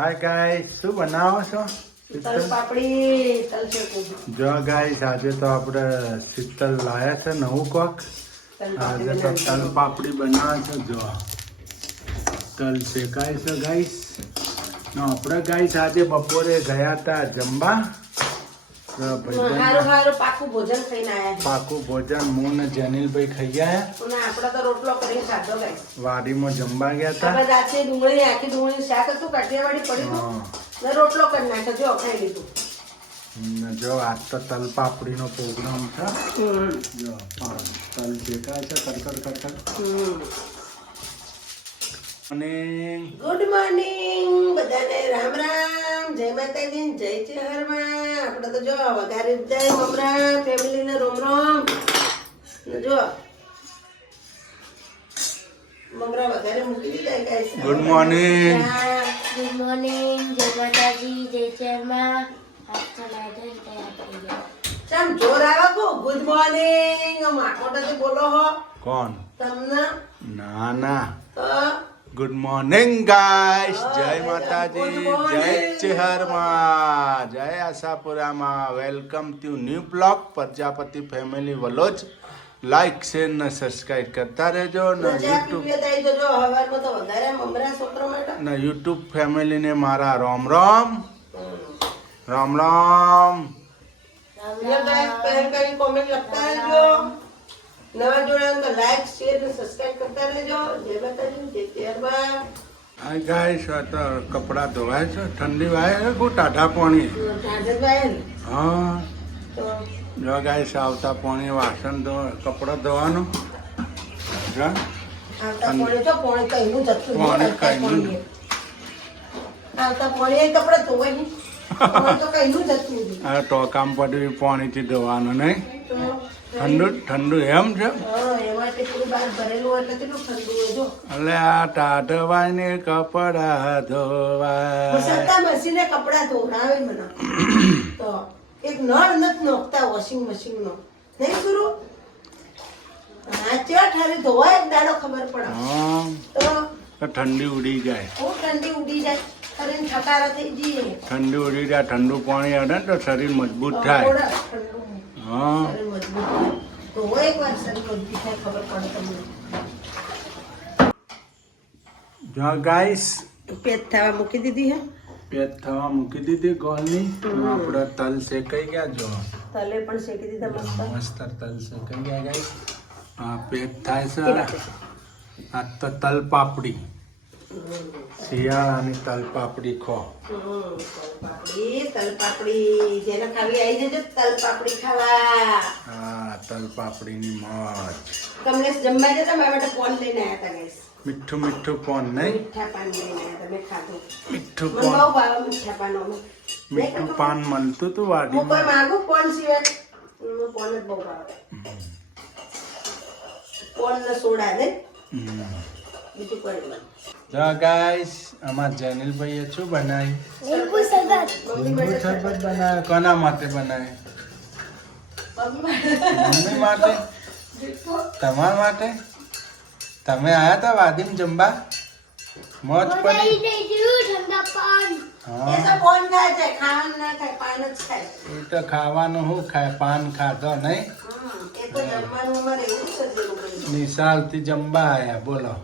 Hi guys, શું બનાવો છો? તલ પાપડી તલ શેકું. જો ગાઈસ, આજે તો આપણે શીતલ લાયા છે નવું કોક. આજે તો તલ પાપડી બનાવે છે. જો તલ શેકાય છે ગાઈસ. આપણે ગાઈસ આજે બપોરે ગયા હતા જમવા. પાકું ભોજન ખાઈને આયા. પાકું ભોજન હું ને જેનિલભાઈ ખાઈ ગયા. આપણે તો રોટલો કરીને ખાધો ગાઈસ. વાડીમાં જમવા ગયા હતા. આપણે રાતે ડુંગળી આખી ડુંગળી શાક હતું, કાઠિયાવાડી પડ્યું ને રોટલો કરી નાખ્યો. જો ખાઈ લીધું. જો આજ તો તલ પાપડી નો પ્રોગ્રામ છે. જો તલ શેકાય છે કડકડ કડકડ. અને ગુડ મોર્નિંગ બધાને. રામ રામ, જય માતાજી, જય ચેહરમાં. આપણે તો જો વઘારી જાય મમરા ફેમિલી ને રોમ રોમ. જો મમરા વઘારે મૂકી દીધા guys. Good morning. Good morning, જય માતાજી, જય ચેરમાં. ચમ જોર આવે કો ગુડ મોર્નિંગ માકોટાથી બોલો હો કોણ? તમને ના ના. તો ગુડ મોર્નિંગ ગાઈસ. જય માતાજી, જય ચેહરમાં, જય આશાપુરામાં. Welcome to new blog Prajapati family vlogs. Like share ને સબસ્ક્રાઇબ કરતા રહેજો ને યુટ્યુબ ફેમિલી ને મારા રામ રામ. રામ રામ. કોમેન્ટ લખતા રહેજો. નવા જોડાયા તો લાઈક શેર ને સબસ્ક્રાઇબ કરતા રહેજો. જય માતાજી, જય ચેહરમાં. આ ગાઈસ તો કપડા ધોવાય છે. ઠંડી વાય છે બહુ ટાઢા પાણી. હા તો જો ગાઈસ આવતા પાણી વાસણ કપડા ધોવાનું. આવતા પોણે તો પોણે કઈનું જતું પોણે કઈનું. આવતા પોણે કપડા ધોવાય નહીં. પોણે તો કઈનું જતું નહીં. આ ટોકામ પડ્યું પાણીથી ધોવાનું નહીં. તો ઠંડુ ઠંડુ એમ છે. એમાં કેટલું બહાર ભરેલું હોય એટલે કેટલું ઠંડુ હોય જો. એટલે આ ટાઢવાય ને કપડા ધોવાય. સત્તા મશીને કપડા ધોવડાવે મને. તો એક નળ નથી નોખતા વોશિંગ મશીન નો નહીં સુરુ. હા ચેવા ઠારી ધોવાય એક દાડો ખબર પડે. હા તો તો ઠંડી ઉડી જાય. બહુ ઠંડી ઉડી જાય. શરીર થકારા થઈ જઈએ. ઠંડી ઉડી જાય. ઠંડુ પાણી અડે ને તો શરીર મજબૂત થાય. ઠંડુ હા શરીર મજબૂત થાય. તો એક વાર શરીર મજબૂત થાય ખબર પડે તમને. જો ગાઈસ પેટ થવા મૂકી દીધી હે. પેટ થવા મૂકી દીધી ગોળની. આપણે તલ શેકાઈ ગયા. જો તલે પણ શેકી દીધા મસ્ત. મસ્ત તલ શેકાઈ ગયા ગાઈસ. આ પેટ થાય છે. આ તો તલ પાપડી. શિયાળાની તલ પાપડી ખો. તલ પાપડી જેને ખાવી આવી જજો. તલ પાપડી ખાવા. હા તલ પાપડીની મોજ. તમને જમવા જતા મારા માટે કોણ લઈને આવ્યા હતા ગાઈસ. મીઠું મીઠું પોન નહીં. મીઠા પાન લઈને આવ્યા હતા. મેં ખાધું. મીઠું મને પોન. બહુ ભાવે મીઠા પાનો. મીઠું પાન મળતું તું હું કોઈ વાડીમાં. માંગુ પોન સિવાય મને પોન જ બહુ ભાવે. પોન ને સોડા ને બીજું કોઈ નહીં. જો ગાઈસ અમાર જેનિલભાઈએ શું બનાવી? લીંબુ શરબત. લીંબુ શરબત બનાવ્યો. કોના માટે બનાવ્યો? મમ્મી માટે? તમારા માટે? તમે આયા હતા વાદીમ જમવા? મોજ પડી? ઠંડા પાન. હા એ તો પોન ખાય છે. ખાવાનું ના ખાય, પાન જ ખાય. એ તો ખાવાનું શું ખાય? પાન ખાધો નહીં? એ તો જમવાનું અમારે એવું જ છે જે લોકોને. નિશાળથી જમવા આયા. બોલો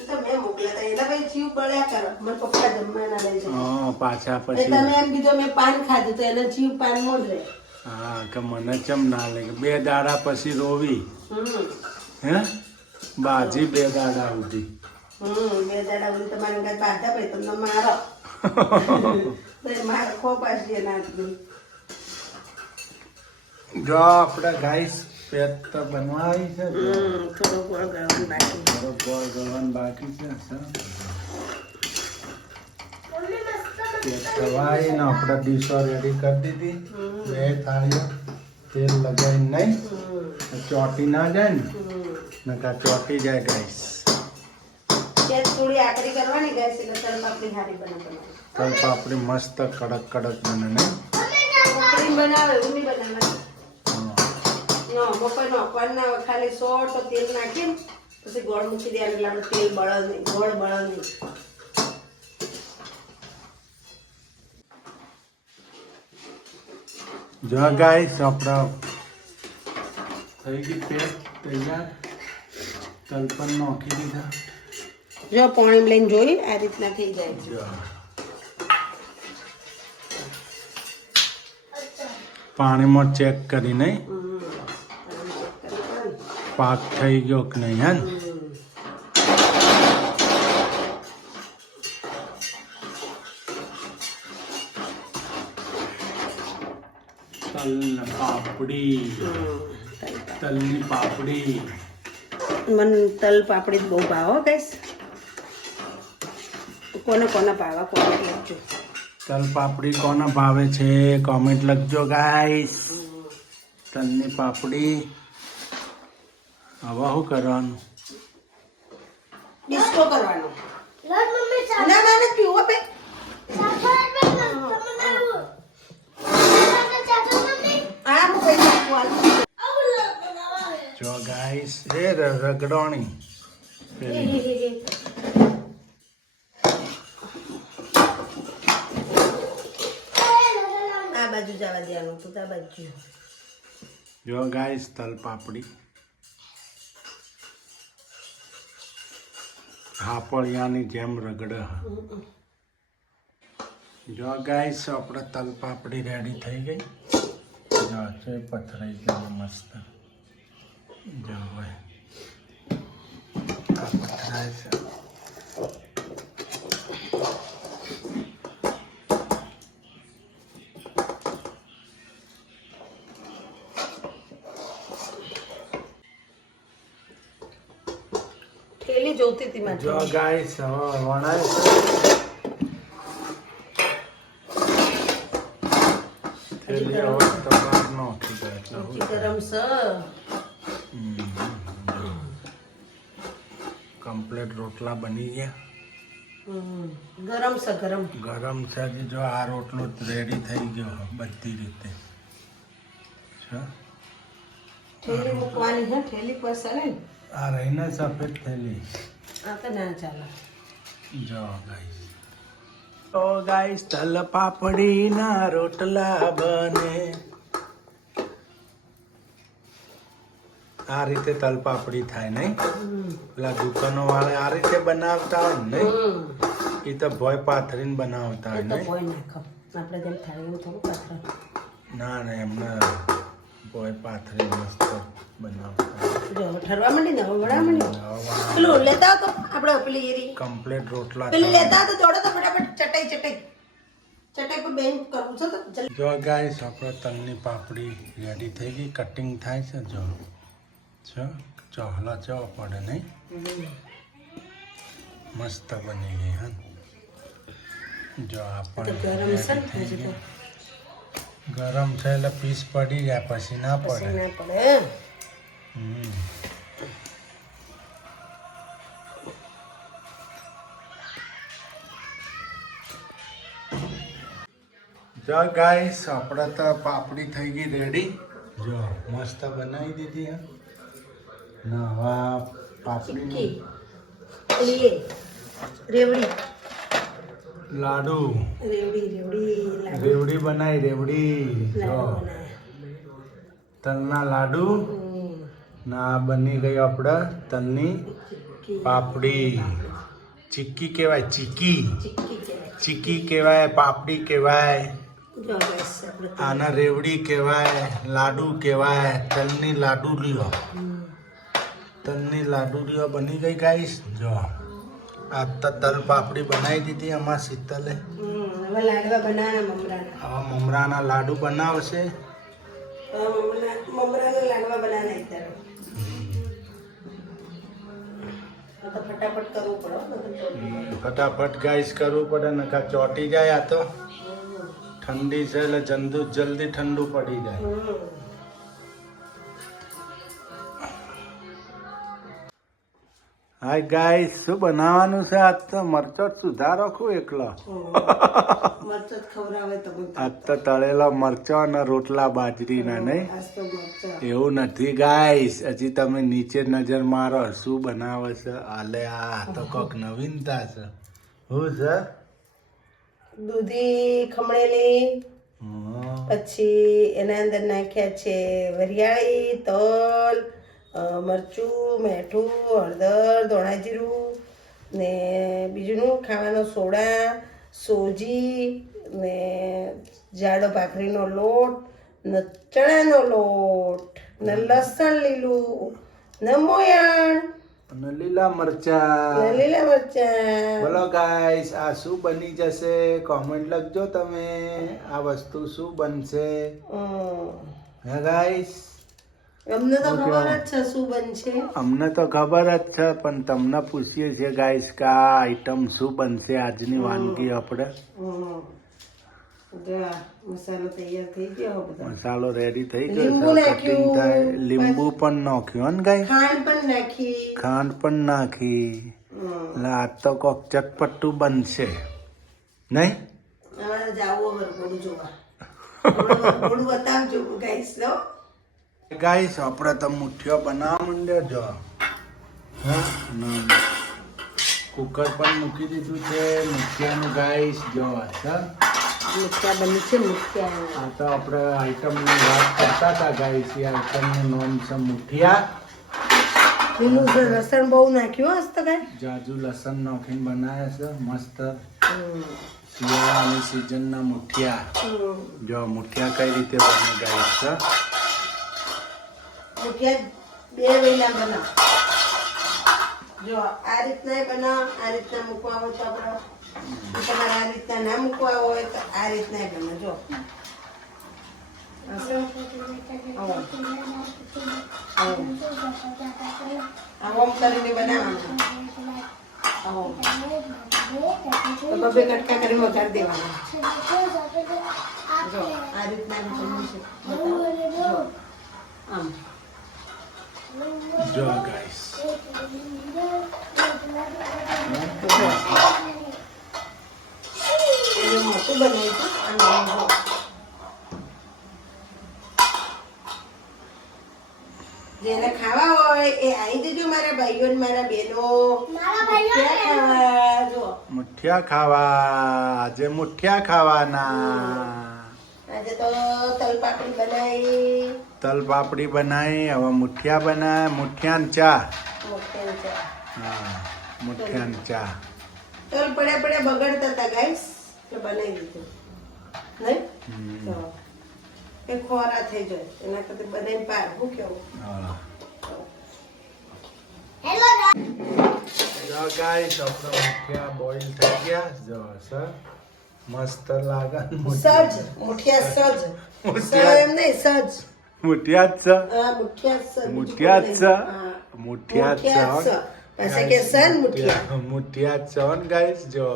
એ તો મેં મોકલ્યા હતા. એના પછી જીવ બળ્યા કરો. મારા પપ્પા જમવાના લઈ જાય. હા પાછા એટલે પછી. તમે એમ કીધું મેં પાન ખાધું તો એના જીવ પાન મોજ રહે. હા કે મને ચમ ના લે. 2 દાડા પછી રોવી. હે બાજી 2 દાડા સુધી. 2 દાડા સુધી તમારે કાંઈ બાધા પછી તમને મારો. મારે ખો પાછી એના હાથની. જો આપણે ગાઈસ પેટ તો બનવાઈ છે. થોડો ગોળ ગળવાનું બાકી. થોડો ગોળ ગળવાનું બાકી છે. પેટ ખવાઈ ને આપણે ડીશો રેડી કરી દીધી. 2 થાળીઓ તેલ લગાવી નહીં ચોટી ના જાય ને. નકા ચોટી જાય ગાઈસ. થોડી આકરી કરવાની ગેસ એટલે તલ પાપડી હારી બનાવવાની. તલ પાપડી મસ્ત કડક કડક બને નહીં. ક્રીમ બનાવે એવું નહીં બનાવવાનું. હા. બપોર નોખવાના ખાલી સોળ તો તેલ નાખીને પછી ગોળ મૂકી દેવાનું એટલે આપણે તેલ બળે નહીં, ગોળ બળે નહીં. જો ગાઈસ આપણા થઈ ગઈ પેસ્ટ તૈયાર. તલ પણ નાખી દીધા. જો પાણી લઈને જોઈ આ રીતના થઈ જાય છે. જો પાણીમાં ચેક કરી નહીં પાક થઈ ગયો કે નહીં હે ને? તલની પાપડી. મને તલ પાપડી બહુ ભાવો ગઈશ. કોને ભાવા કોમેન્ટ લખજો. તલ પાપડી કોને ભાવે છે કોમેન્ટ લખજો ગાઈસ. તલની પાપડી. હવે શું કરવાનું? ડિસ્કો કરવાનો. લોટ મમ્મી ચા ના ના ના પીવો બે. આ હું કઈ નાખું જો ગાઈસ એ રગડોણી પેલી. આ બાજુ જવા દેવાનું તું આ બાજુ. જો ગાઈસ તલ પાપડી હાપળિયાની જેમ રગડે. જો ગાઈસ આપણે તલ પાપડી રેડી થઈ ગઈ. જો છે પથરાઈ ગઈ મસ્ત. જો ભાઈ આ પથરાય છે. થેલી જોતી હતી મારે. જો ગાઈસ હવે વણાય છે. થેલી હવે તમાર નાખી દે એટલે હું ગરમ સ કમ્પ્લીટ રોટલા બની ગયા. ગરમ સ ગરમ. ગરમ છે હજી. જો આ રોટલો રેડી થઈ ગયો બધી રીતે. થેલી મૂકવાની છે. થેલી પાસે ને આ રહીને સફેદ થેલી. આ તો ના ચાલે. જો ગાઈસ તો ગાઈસ તલ પાપડી ના રોટલા બને. આ રીતે તલ પાપડી થાય નહીં? પેલા દુકાનો વાળા આ રીતે બનાવતા હોય ને નહીં? એ તો ભોય પાથરીને બનાવતા હોય તો નહીં? કોઈ નાખો આપણે જેમ થાળીમાં થોડું પાથરા. ના ના એમને ભોય પાથરી મસ્ત બનાવતા હોય. જો ઠરવા માંડી ને હવે વડા માંડી. પેલું લેતા આવો તો આપણે પેલી એરી કમ્પ્લીટ રોટલા પેલી લેતા આવો તો દોડો તો ફટાફટ ચટાઈ પર બેન કરવું છે તો જલ્દી. જો ગાઈસ આપણે તલની પાપડી રેડી થઈ ગઈ. કટિંગ થાય છે. જો ચહલા ચો પડે નહીં? મસ્ત બની ગઈ હા. જો તો આપણે ગરમ છે ને હજી તો ગરમ છે એટલે પીસ પડી જાય પછી ના પછી પડે. ના પડે. જો ગાઈસ આપણે તો પાપડી થઈ ગઈ રેડી. જો મસ્ત બનાવી દીધી હા. ના હવે પાપડી ચીક્કી પેલી રેવડી લાડુ રેવડી રેવડી બનાવી રેવડી. જો તલના લાડુ ના બની ગઈ આપણે તલની પાપડી. ચીક્કી કહેવાય. ચીક્કી કહેવાય. પાપડી કહેવાય. જો બસ આપણે આના રેવડી કહેવાય. લાડુ કહેવાય. તલની લાડુરીઓ. તલની લાડુરીઓ બની ગઈ ગાઈસ. જો આ તો તલ પાપડી બનાવી દીધી અમાર શીતલે. હવે લાડવા બનાવવાના મમરાના. હવે મમરાના લાડુ બનાવશે. મમરાના લાડવા બનાવવાના ઇતર. તો ફટાફટ કરવું પડે હો બધું. ફટાફટ ગાઈસ કરવું પડે નકા ચોટી જાય. આ તો ઠંડી છે એટલે જલ્દી ઠંડુ પડી જાય. હાય ગાઈસ શું બનાવવાનું છે આજ તો? મરચો સુધારો ખું એકલો. મરચો ખવડાવે તો આજ તો તળેલો મરચો અને રોટલા બાજરીના નહીં? આજ તો મરચો. એવું નથી ગાઈસ. હજી તમે નીચે નજર મારો શું બનાવે છે. આલે આ તો કોક નવીનતા છે. શું છે? દૂધી ખમણેલી પછી એના અંદર નાખ્યા છે વરિયાળી, તલ, મરચું, મીઠું, હળદર, ધોળા જીરું ને બીજું ખાવાનો સોડા, સોજી ને જાડો ભાખરીનો લોટ ને ચણાનો લોટ ને લસણ લીલું ને મોયણ અને લીલા મરચા. ને લીલા મરચાં. બોલો ગાઈસ, આ શું બની જશે? કોમેન્ટ લખજો તમે, આ વસ્તુ શું બનશે. હે ગાઈસ, અમને તો ખબર જ છે શું બનશે. અમને તો ખબર જ છે, પણ તમને પૂછીએ છીએ ગાઈસ કે આ આઈટમ શું બનશે આજની વાનગી. આપણે મસાલો તૈયાર થઈ ગયો બધો. મસાલો રેડી થઈ લીંબુ ગયો છે. નાખ્યું. કટિંગ થાય. લીંબુ પણ નાખ્યું ને ગાઈસ, ખાંડ પણ નાખી. ખાંડ પણ નાખી. એટલે આ તો કોક ચટપટું બનશે નહીં? અમારે જાવું વરઘોડું જોવા. વરઘોડું બતાવજો ગાઈસ નો. ગાઈસ આપણે તો મુઠ્ઠીઓ બનાવવા માંડ્યો જો. હા, કુકર પણ મૂકી દીધું છે મુઠિયાનું ગાઈસ જો. મુઠિયા બની છે મુઠિયા. આ તો આપણે આઈટમની વાત કરતા હતા ગાઈસ. એ આઈટમનું નામ છે મુઠિયા. લીલું લસણ બહુ નાખ્યું હશે તો કાંઈ. જાજુ લસણ નાખીને બનાવ્યા છે મસ્ત શિયાળાની સિઝનના મુઠિયા. જો મુઠિયા કઈ રીતે બને ગાઈસ છે. મુઠિયા બે વેલા બનાવ. જો આ રીતના બનાવ, આ રીતના મૂકવા હોય તો આપણે, તમારે આ રીતના ના મૂકવા હોય તો આ રીતના બને. જો આમ કરીને બનાવવાનું. તો બબે કટકા કરી વઘાર દેવાના. જો આ રીતના બનવું છે. જો આમ જો ગાઈસ એને મોટું બનાવ્યું અને જેને ખાવા હોય એ આવી જજો મારા ભાઈઓ ને મારા બહેનો. મુઠિયા ખાવા. જો મુઠિયા ખાવા. આજે મુઠિયા ખાવાના. આજે તો તલપાપડી બનાવી. તલ પાપડી બનાવી. હવે મુઠિયા બનાવે. મુઠિયાન ચા. મુઠિયાની ચા. હા, મુઠિયાન ચા. તલ પડ્યા પડ્યા બગડતા હતા ગાઈસ, તો બનાવી દીધું નહીં. તો એ ખોરા થઈ જાય એના કરતા બનાવીને પાર. હું કેવું? હા. જો ગાઈસ આપણો મુઠિયા બોઇલ થઈ ગયા. જો સર મસ્ત લાગે. સજ મુઠિયા સજ. મુઠિયા. એમ નહીં સજ. મુઠિયા જ છે. હા મુઠિયા સજ. મુઠિયા જ છે. હા. મુઠિયા જ મુઠિયા છે. સ. પાસે કે સન મુઠિયા. મુઠિયા જ છે ને ગાઈસ. જો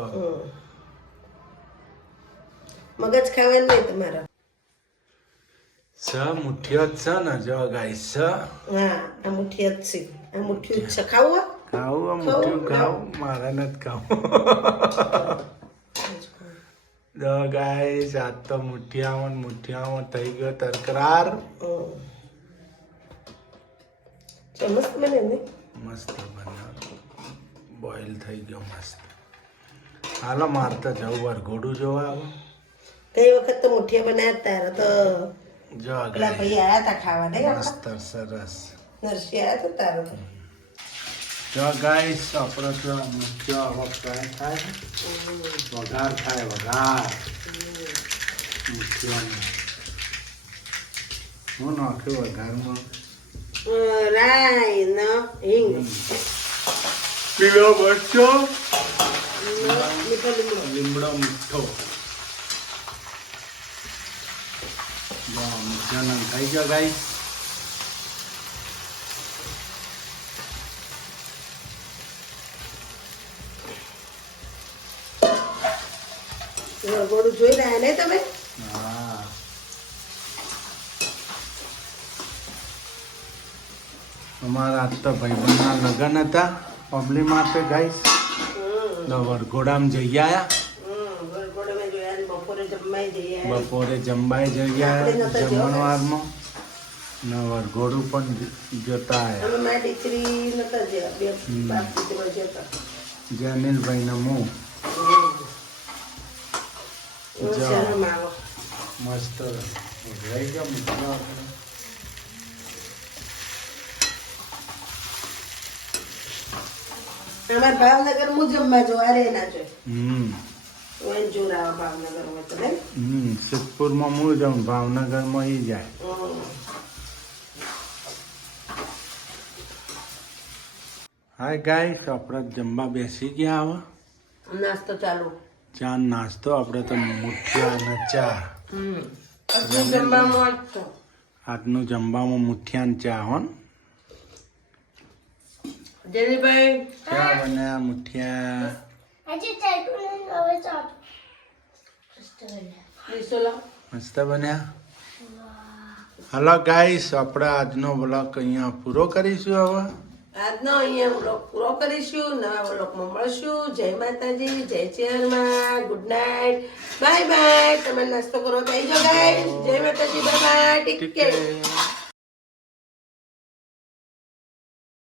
મગજ ખાવાનું નહીં તમારે. સ મુઠિયો જ છે ને. જો ગાઈસ છે. હા આ મુઠિયા જ છે. આ મુઠિયું જ છે. ખાવું હોય? ખાવું મુઠ્ઠીયું ખાવું. મારે નથી ખાવું. જો ગાઈસ આજ તો મુઠિયામાં થઈ ગયો તરકરાર. મસ્ત બને ને. મસ્ત બન્યો. બોઇલ થઈ ગયો મસ્ત. હાલો મારે તો જવું વરઘોડું જોવા. આવો કઈ વખત તો મુઠિયા બનાવ્યા તારા તો જો પેલા ભાઈ આયા હતા ખાવા નહીં. મસ્ત સરસ. નરસિંહ આયા હતા તારો તો. જો ગાઈસ આપણે તો મુઠિયો હવે ફ્રાય થાય. વઘાર થાય. વઘાર મુઠિયાનો હું નાખ્યું વઘારમાં. રાઈ ન હિંગ પીળો મરચો, મીઠો લીમડો. લીમડો મીઠો. મુઠિયાનો થઈ ગયો ગાઈસ. વરઘોડું જોઈ રહ્યા ને તમે? હા અમારા આજ તો ભાઈબંધના લગ્ન હતા પબલી માટે ગાઈસ. વરઘોડામાં જઈ આયા. વરઘોડામાં જોયા ને બપોરે જમવાય જઈ આયા. બપોરે જમવાય જઈ આયા જમણવારમાં. ને વરઘોડું પણ જોતા આયા. અમે મારી દીકરી નતા ગયા. બે બાપ દીકરો જતા. જમીલભાઈ ને હું. શરમ આવો. મસ્ત રહી ગયા મૂકવા આપણે. અમારા ભાવનગર હું જમવા જો અરે ના જોઈ હમ તો એને જોર આવે ભાવનગર માં તો નહીં સિદ્ધપુરમાં હું જાઉં, ભાવનગરમાં ઈ જાય. હાય ગાઈસ, આપણે જમવા બેસી ગયા હવે. નાસ્તો ચાલુ. ચા નાસ્તો આપણે તો મુઠિયા અને ચા. આજનું જમવામાં જ તો આજનું જમવામાં મુઠિયા અને ચા હો ને? જયદીપભાઈ ચા બન્યા, મુઠિયા. આજે ચાટું હવે ચાટ ડીસોલા મસ્ત બન્યા. હલો ગાઈસ, આપણે આજનો બ્લોગ અહીંયા પૂરો કરીશું હવે. આજનો અહીંયા વ્લોગ પૂરો કરીશું. નવા વ્લોગમાં મળશું. જય માતાજી, જય ચેરમાં, ગુડ નાઇટ, બાય બાય. તમે નાસ્તો કરો તો આવી જાઓ ગાઈસ. જય માતાજી, બાય બાય, ટેક કેર.